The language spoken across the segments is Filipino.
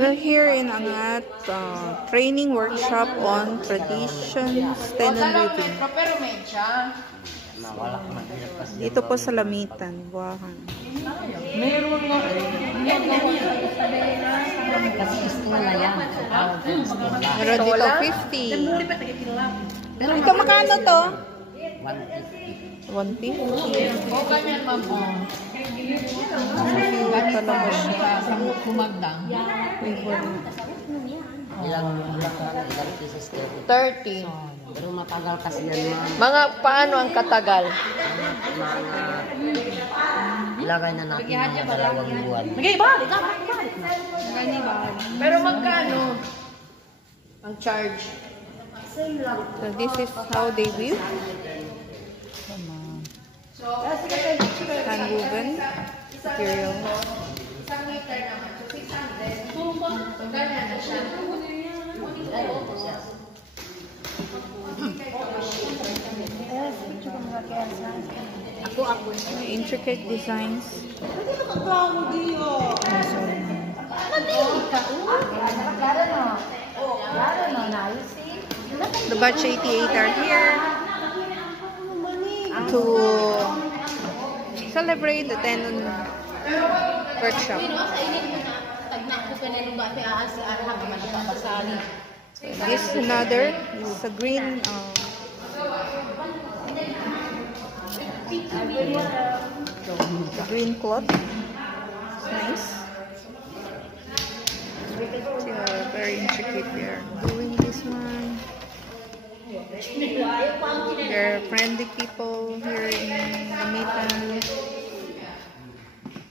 We're here in Angat training workshop on traditions, tenon weaving. Pero medya. Dito po sa Lamitan, Buahan. Meron nga Kasi gusto na yan. Meron dito 50. Ito makano to? 150. o ganyan, ma'am. Ito lang mo siya. Kumagdang. Ilang pieces kayo. 30. Pero matagal kasi yan, ma'am. Mga paano ang katagal? Ilagay na natin mga 2 buwan. Pero magkano ang charge? So this is how they weave. Handwoven material. Isang meter naman. So 600. So ganyan na siya. Intricate designs. The batch 88 are here to celebrate the tenon workshop. This is another. This is a green green cloth. It's nice. See how very intricate they are doing this one. They're friendly people here in Lamitan.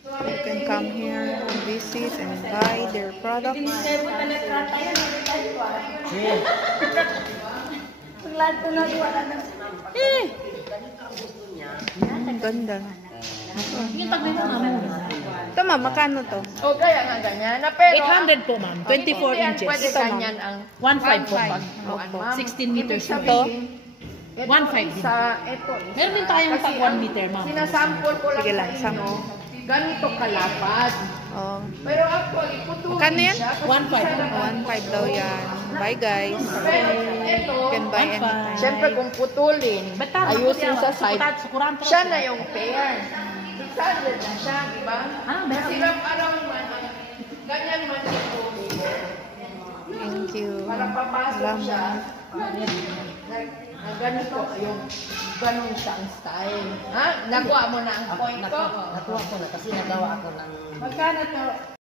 You can come here and visit and buy their products. Ang ganda. Ito ma'am, makano to? O kaya nga ganyan. Na, pero 800 po, ma'am. 24 inches. Pwede ganyan ang 1.5 po, 1.5. ma'am. Ma'am. 16 meters Ibig po. sabihin, 1.5 din. Sa ito. Meron din tayong Kasi tag 1 meter, ma'am. Sinasample ko lang Sige lang, sa inyo. Ganito kalapad. Oh. Pero actually, putulin Magkano yan? siya. 1.5. 1.5 daw yan. Bye guys. Pero ito, You can buy anytime. siyempre kung putulin, ayusin sa side, siya na yung pair. 600 na siya, di ba? Kasi araw man, ganyan man ito. Thank you. Para papasok siya, na ganito, yung ganun siyang style. Ha? Nakuha mo na ang point ko? Nakuha ko na kasi nagawa ako ng Magkano to?